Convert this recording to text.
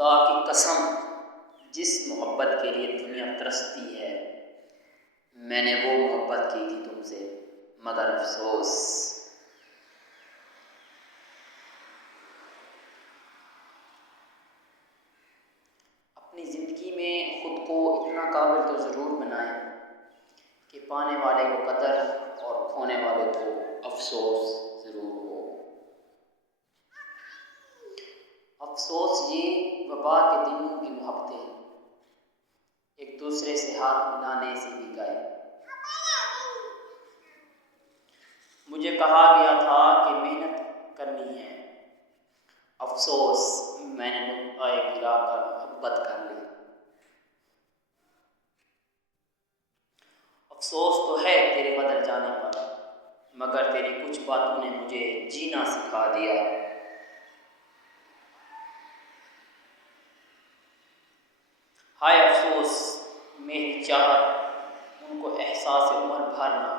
खुदा की कसम, जिस मोहब्बत के लिए दुनिया तरसती है, मैंने वो मोहब्बत की थी तुमसे, मगर अफसोस। अपनी ज़िंदगी में ख़ुद को इतना काबिल तो ज़रूर बनाएं कि पाने वाले को कदर और खोने वाले को अफसोस ज़रूर हो। अफसोस ये वबा के दिनों की मोहब्बतें एक दूसरे से हाथ मिलाने से भी गए। मुझे कहा गया था कि मेहनत करनी है, अफसोस मैंने नुक्ताए गिरा कर मोहब्बत कर ली। अफसोस तो है तेरे बदल जाने पर, मगर तेरी कुछ बातों ने मुझे जीना सिखा दिया। हाय अफसोस, मेरी चाहत उनको एहसास उम्र भर ना